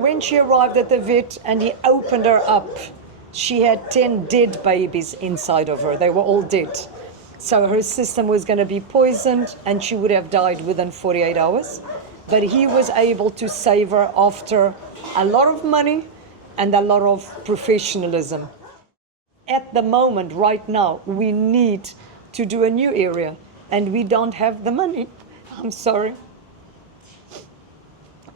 when she arrived at the vet and he opened her up, she had 10 dead babies inside of her. They were all dead. So her system was going to be poisoned and she would have died within 48 hours. But he was able to save her after a lot of money and a lot of professionalism. At the moment, right now, we need to do a new area and we don't have the money. I'm sorry.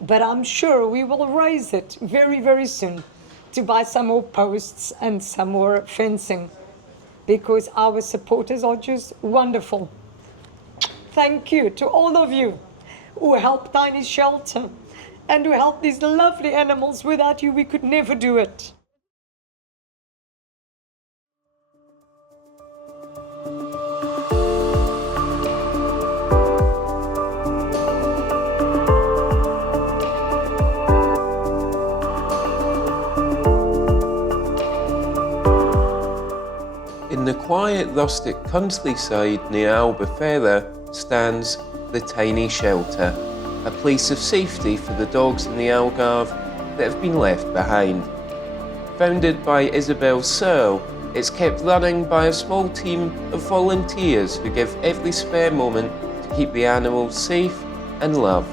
But I'm sure we will raise it very, very soon to buy some more posts and some more fencing, because our supporters are just wonderful. Thank you to all of you who help Tiny Shelter and who help these lovely animals. Without you, we could never do it. In the quiet rustic countryside near Albufeira stands the Tiny Shelter, a place of safety for the dogs in the Algarve that have been left behind. Founded by Isabel Searle, it's kept running by a small team of volunteers who give every spare moment to keep the animals safe and loved.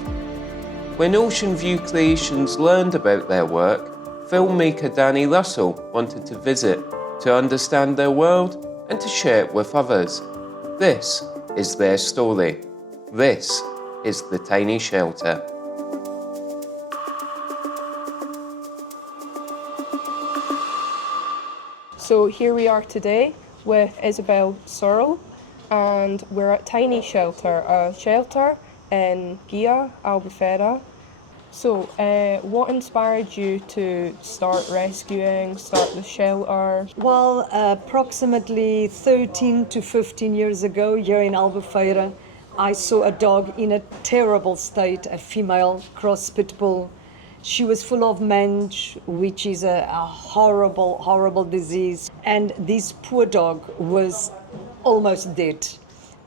When Oceanview Creations learned about their work, filmmaker Danny Russell wanted to visit to understand their world and to share it with others. This is their story. This is the Tiny Shelter. So here we are today with Isabel Searle, and we're at Tiny Shelter, a shelter in Algarve-based. So, what inspired you to start the shelter? Well, approximately 13 to 15 years ago, here in Albufeira, I saw a dog in a terrible state, a female cross pit bull. She was full of mange, which is a horrible, horrible disease. And this poor dog was almost dead.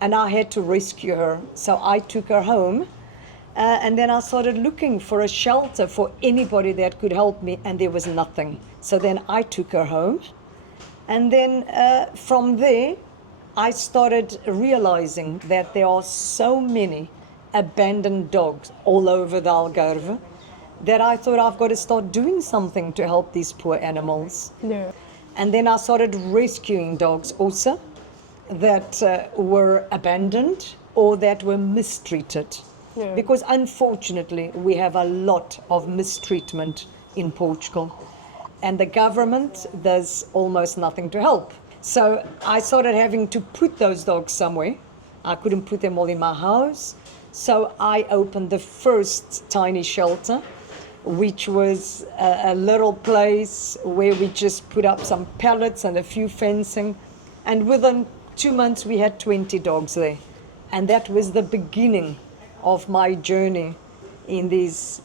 And I had to rescue her. So I took her home. And then I started looking for a shelter for anybody that could help me, and there was nothing. So then I took her home. And then from there, I started realizing that there are so many abandoned dogs all over the Algarve that I thought I've got to start doing something to help these poor animals. Yeah. And then I started rescuing dogs also that were abandoned or that were mistreated. Yeah. Because unfortunately, we have a lot of mistreatment in Portugal, and the government does almost nothing to help. So I started having to put those dogs somewhere. I couldn't put them all in my house. So I opened the first Tiny Shelter, which was a little place where we just put up some pallets and a few fencing. And within 2 months, we had 20 dogs there. And that was the beginning of my journey in these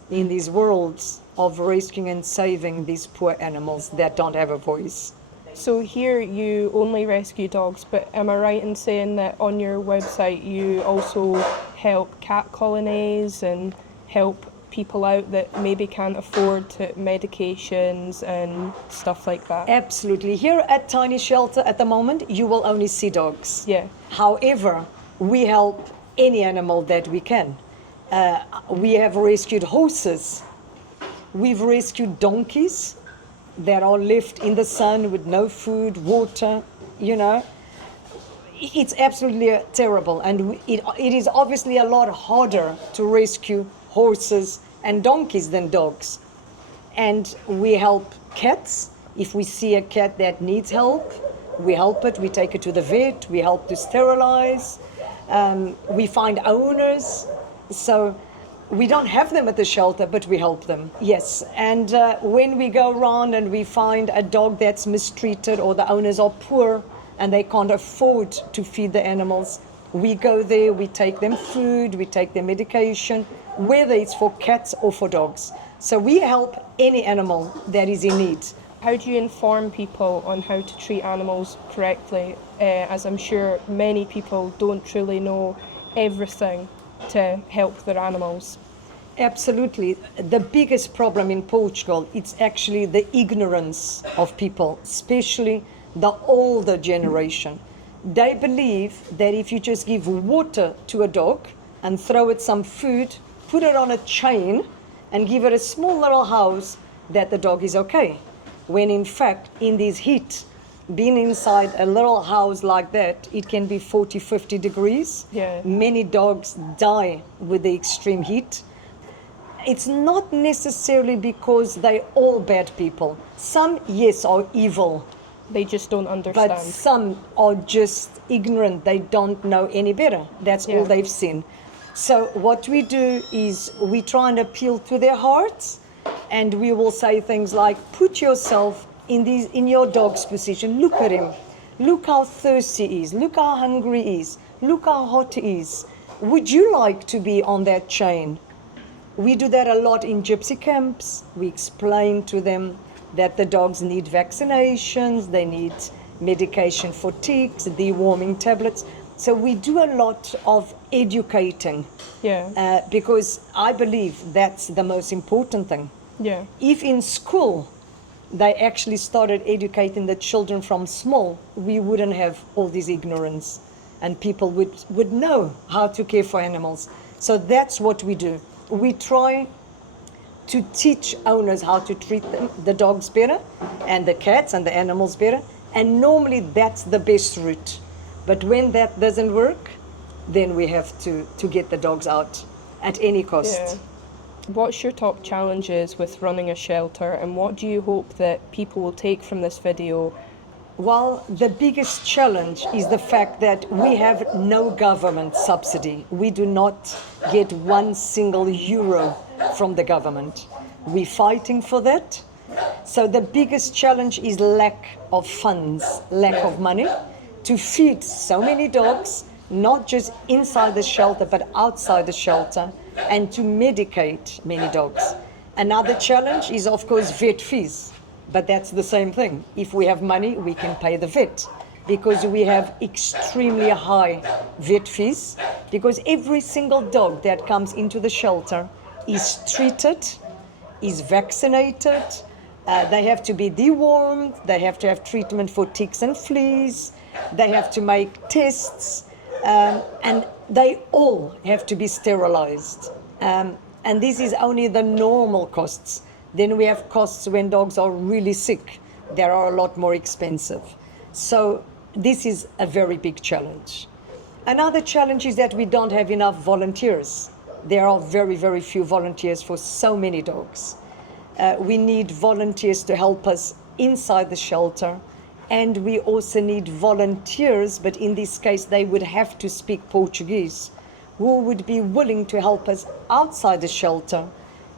worlds of rescuing and saving these poor animals that don't have a voice. So here you only rescue dogs, but am I right in saying that on your website you also help cat colonies and help people out that maybe can't afford medications and stuff like that? Absolutely. Here at Tiny Shelter at the moment, you will only see dogs. Yeah. However, we help any animal that we can. We have rescued horses. We've rescued donkeys that are left in the sun with no food, water, It's absolutely terrible. And it is obviously a lot harder to rescue horses and donkeys than dogs. And we help cats. If we see a cat that needs help, we help it. We take it to the vet. We help to sterilize. We find owners. So we don't have them at the shelter, but we help them. Yes. And when we go around and we find a dog that's mistreated or the owners are poor and they can't afford to feed the animals, we go there, we take them food, we take them medication, whether it's for cats or for dogs. So we help any animal that is in need. How do you inform people on how to treat animals correctly? As I'm sure many people don't truly know everything to help their animals. Absolutely. The biggest problem in Portugal, it's actually the ignorance of people, especially the older generation. They believe that if you just give water to a dog and throw it some food, put it on a chain and give it a small little house, that the dog is okay. When in fact, in this heat, being inside a little house like that, it can be 40, 50 degrees. Yeah. Many dogs die with the extreme heat. It's not necessarily because they're all bad people. Some, yes, are evil, They just don't understand. but some are just ignorant. They don't know any better. That's Yeah. all they've seen. So what we do is we try and appeal to their hearts, and we will say things like, put yourself in your dog's position. Look at him. Look how thirsty he is. Look how hungry he is. Look how hot he is. Would you like to be on that chain? We do that a lot in gypsy camps. We explain to them that the dogs need vaccinations, they need medication for ticks, deworming tablets. So we do a lot of educating Yeah. because I believe that's the most important thing. Yeah. If in school they actually started educating the children from small, we wouldn't have all this ignorance and people would know how to care for animals. So that's what we do. We try to teach owners how to treat the dogs better and the cats and the animals better. And normally that's the best route. But when that doesn't work, then we have to get the dogs out at any cost. Yeah. What's your top challenges with running a shelter, and what do you hope that people will take from this video? Well, the biggest challenge is the fact that we have no government subsidy. We do not get one single euro from the government. We're fighting for that. So the biggest challenge is lack of funds, lack of money to feed so many dogs, not just inside the shelter, but outside the shelter, and to medicate many dogs. Another challenge is, of course, vet fees. But that's the same thing. If we have money, we can pay the vet, because we have extremely high vet fees, because every single dog that comes into the shelter is treated, is vaccinated, they have to be dewormed, they have to have treatment for ticks and fleas, they have to make tests, and they all have to be sterilized. And this is only the normal costs. Then we have costs when dogs are really sick. They are a lot more expensive. So this is a very big challenge. Another challenge is that we don't have enough volunteers. There are very, very few volunteers for so many dogs. We need volunteers to help us inside the shelter, and we also need volunteers, but in this case they would have to speak Portuguese, who would be willing to help us outside the shelter,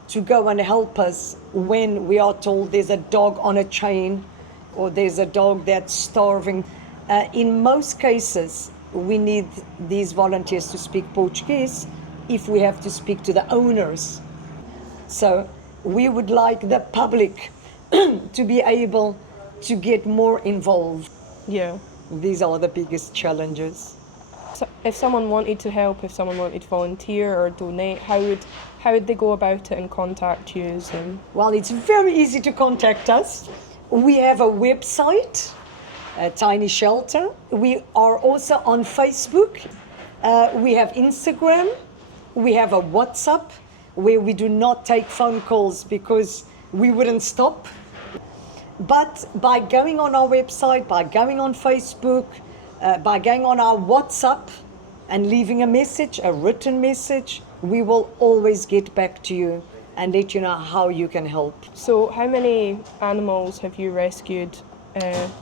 to go and help us when we are told there's a dog on a chain or there's a dog that's starving. In most cases, we need these volunteers to speak Portuguese if we have to speak to the owners. So we would like the public to be able to get more involved. Yeah. These are the biggest challenges. So if someone wanted to help, if someone wanted to volunteer or donate, how would they go about it and contact you? Well, it's very easy to contact us. We have a website, Tiny Shelter. We are also on Facebook. We have Instagram. We have a WhatsApp where we do not take phone calls because we wouldn't stop. But by going on our website, by going on Facebook, by going on our WhatsApp and leaving a message, a written message, we will always get back to you and let you know how you can help. So how many animals have you rescued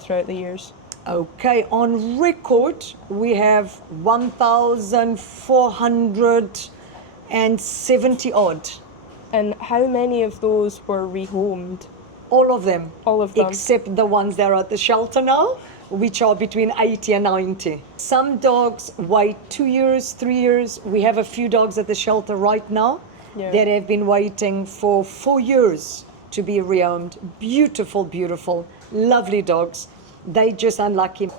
throughout the years? Okay, on record, we have 1,470 odd. And how many of those were rehomed? All of them. All of them. Except the ones that are at the shelter now, which are between 80 and 90. Some dogs wait 2 years, 3 years. We have a few dogs at the shelter right now that have been waiting for 4 years to be rehomed. Beautiful, beautiful, lovely dogs. They just unlucky.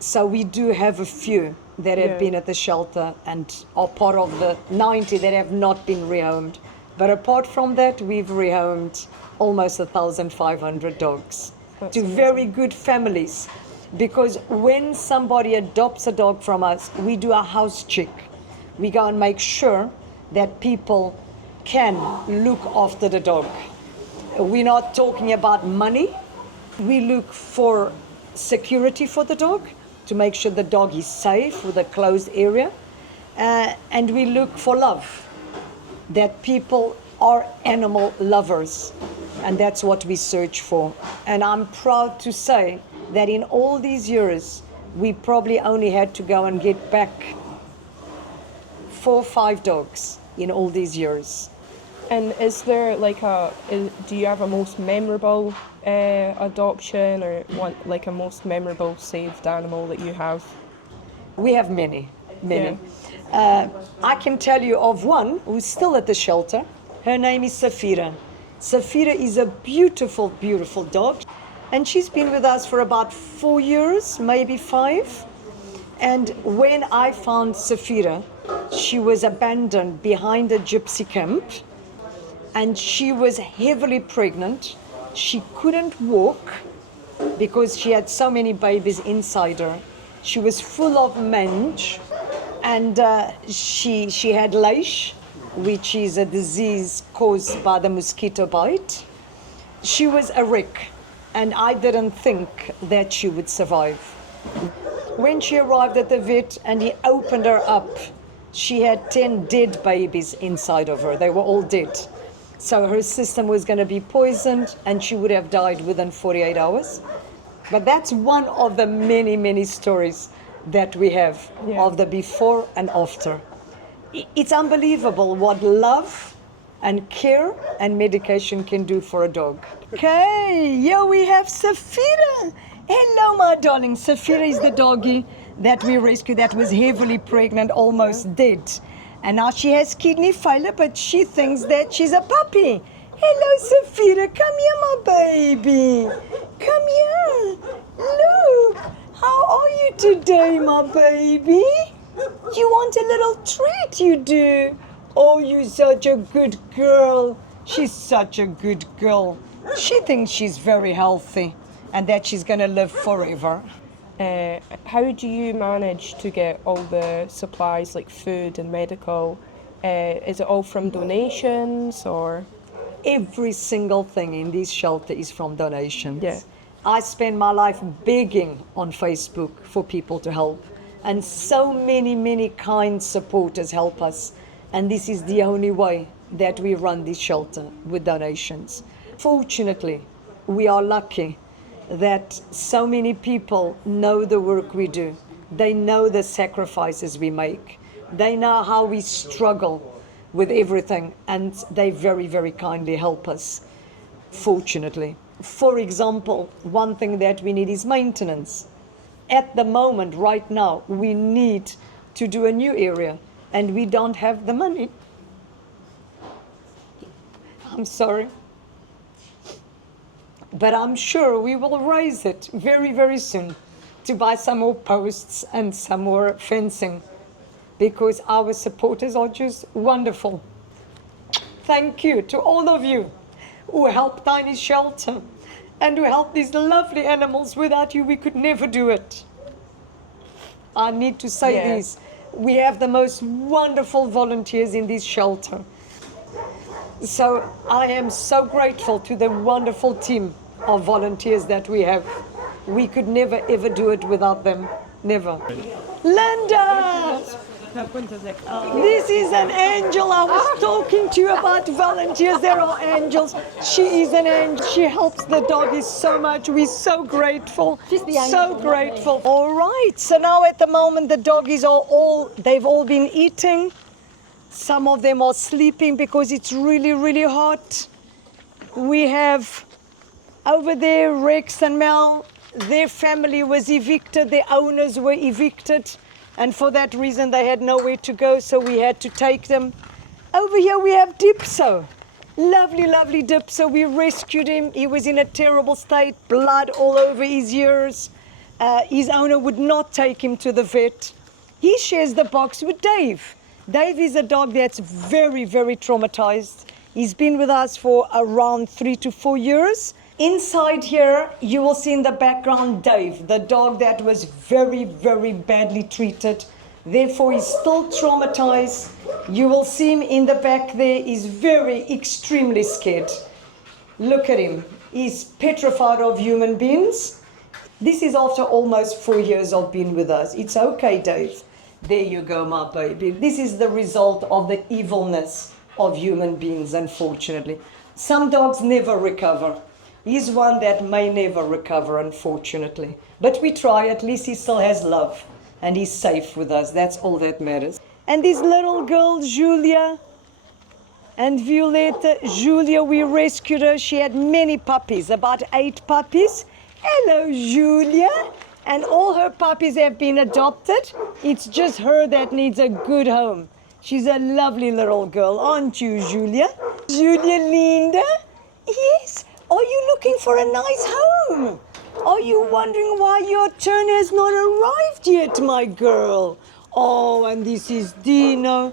So we do have a few. that have been at the shelter and are part of the 90 that have not been rehomed. But apart from that, we've rehomed almost 1,500 dogs to very good families. Because when somebody adopts a dog from us, we do a house check. We go and make sure that people can look after the dog. We're not talking about money. We look for security for the dog, to make sure the dog is safe with a closed area. And we look for love, that people are animal lovers. And that's what we search for. And I'm proud to say that in all these years, we probably only had to go and get back 4 or 5 dogs in all these years. And is there do you have a most memorable adoption, or a most memorable saved animal that you have? We have many. I can tell you of one who's still at the shelter. Her name is Safira. Safira is a beautiful, beautiful dog. And she's been with us for about 4 years, maybe 5. And when I found Safira, she was abandoned behind a gypsy camp. And she was heavily pregnant. She couldn't walk because she had so many babies inside her. She was full of mange. And she had leish, which is a disease caused by the mosquito bite. She was a wreck. And I didn't think that she would survive. When she arrived at the vet and he opened her up, she had 10 dead babies inside of her. They were all dead. So her system was going to be poisoned and she would have died within 48 hours. But that's one of the many, many stories that we have of the before and after. It's unbelievable what love and care and medication can do for a dog. Okay, here we have Safira. Hello, my darling. Safira is the doggy that we rescued that was heavily pregnant, almost dead. And now she has kidney failure, but she thinks that she's a puppy. Hello, Safira. Come here, my baby. Come here. Look. How are you today, my baby? You want a little treat, you do. Oh, you're such a good girl. She's such a good girl. She thinks she's very healthy and that she's going to live forever. How do you manage to get all the supplies like food and medical? Is it all from donations or? Every single thing in this shelter is from donations. Yeah. I spend my life begging on Facebook for people to help. And so many, many kind supporters help us. And this is the only way that we run this shelter, with donations. Fortunately, we are lucky that so many people know the work we do. They know the sacrifices we make. They know how we struggle with everything, and they very, very kindly help us, fortunately. For example, one thing that we need is maintenance. At the moment, right now, we need to do a new area, and we don't have the money. I'm sorry. But I'm sure we will raise it very, very soon to buy some more posts and some more fencing, because our supporters are just wonderful. Thank you to all of you who help Tiny Shelter and who help these lovely animals. Without you, we could never do it. I need to say this. We have the most wonderful volunteers in this shelter. So I am so grateful to the wonderful team of volunteers that we have. We could never ever do it without them. Never. Linda! This is an angel. I was talking to you about volunteers. There are angels. She is an angel. She helps the doggies so much. We're so grateful. So grateful. All right. So now at the moment the doggies are they've all been eating. Some of them are sleeping because it's really, really hot. We have over there Rex and Mel. Their family was evicted. Their owners were evicted. And for that reason, they had nowhere to go, so we had to take them. Over here, we have Dipso. Lovely, lovely Dipso. We rescued him. He was in a terrible state, blood all over his ears. His owner would not take him to the vet. He shares the box with Dave. Dave is a dog that's very, very traumatized. He's been with us for around 3 to 4 years. Inside here, you will see in the background Dave, the dog that was very, very badly treated. Therefore, he's still traumatized. You will see him in the back there. He's very, extremely scared. Look at him. He's petrified of human beings. This is after almost 4 years of being with us. It's okay, Dave. There you go, my baby. This is the result of the evilness of human beings, unfortunately. Some dogs never recover. He's one that may never recover, unfortunately. But we try. At least he still has love. And he's safe with us. That's all that matters. And this little girl, Julia and Violetta. Julia, we rescued her. She had many puppies, about 8 puppies. Hello, Julia. And all her puppies have been adopted. It's just her that needs a good home. She's a lovely little girl, aren't you, Julia? Julia Linda? Yes. Are you looking for a nice home? Are you wondering why your turn has not arrived yet, my girl? Oh, and this is Dino.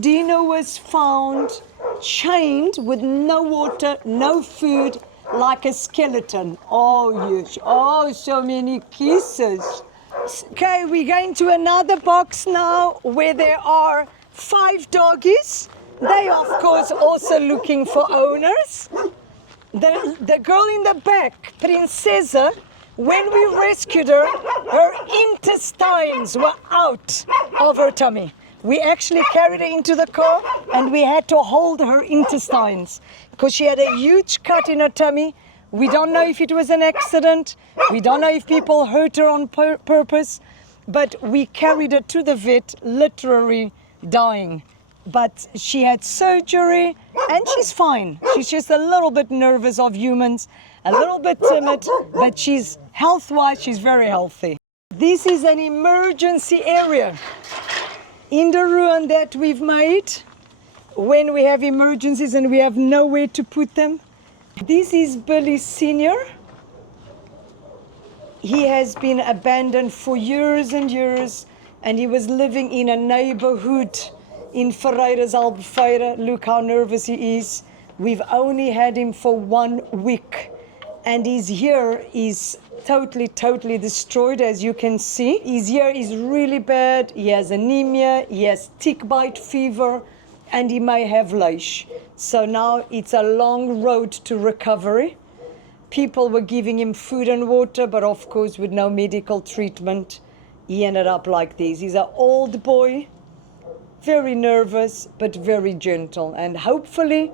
Dino was found chained with no water, no food, like a skeleton. Oh, yes. Oh, so many kisses. Okay, we're going to another box now where there are 5 doggies. They, of course, also looking for owners. The girl in the back, Princesa, when we rescued her, her intestines were out of her tummy. We actually carried her into the car and we had to hold her intestines because she had a huge cut in her tummy. We don't know if it was an accident. We don't know if people hurt her on purpose, but we carried her to the vet, literally dying. But she had surgery and she's fine. She's just a little bit nervous of humans, a little bit timid, but she's health-wise, she's very healthy. This is an emergency area in the ruin that we've made when we have emergencies and we have nowhere to put them. This is Billy Senior. He has been abandoned for years and years, and he was living in a neighborhood in Ferreira's Albufeira. Look how nervous he is. We've only had him for 1 week, and his ear is totally destroyed, as you can see. His ear is really bad. He has anemia, he has tick bite fever, and he may have leish. So now it's a long road to recovery. People were giving him food and water, but of course with no medical treatment, he ended up like this. He's an old boy, very nervous, but very gentle. And hopefully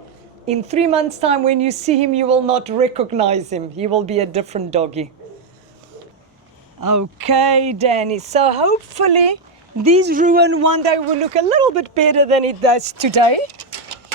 in 3 months' time, when you see him, you will not recognize him. He will be a different doggy. Okay, Danny. So hopefully this ruin one day will look a little bit better than it does today.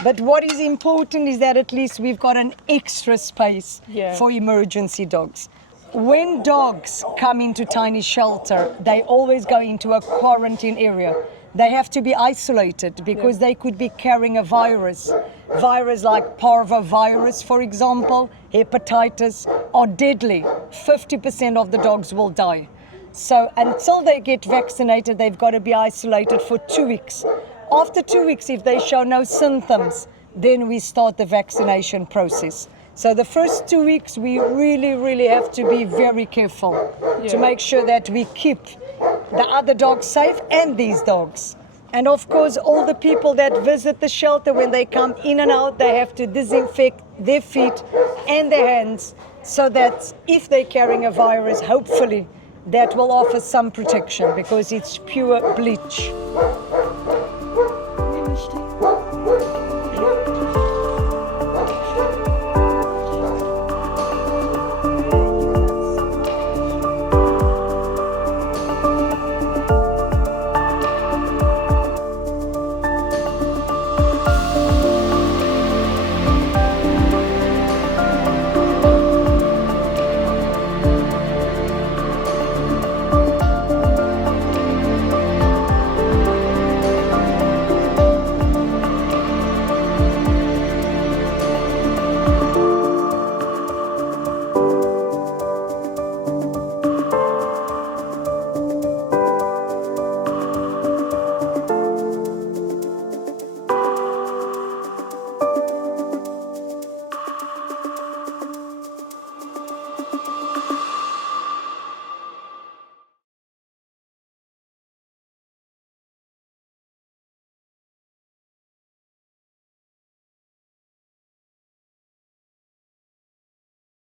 But what is important is that at least we've got an extra space for emergency dogs. When dogs come into Tiny Shelter, they always go into a quarantine area. They have to be isolated because they could be carrying a virus. Virus like parvovirus, for example, hepatitis, are deadly. 50% of the dogs will die. So until they get vaccinated, they've got to be isolated for 2 weeks. After 2 weeks, if they show no symptoms, then we start the vaccination process. So the first 2 weeks, we really have to be very careful to make sure that we keep the other dogs safe and these dogs. And of course, all the people that visit the shelter, when they come in and out, they have to disinfect their feet and their hands so that if they're carrying a virus, hopefully that will offer some protection because it's pure bleach.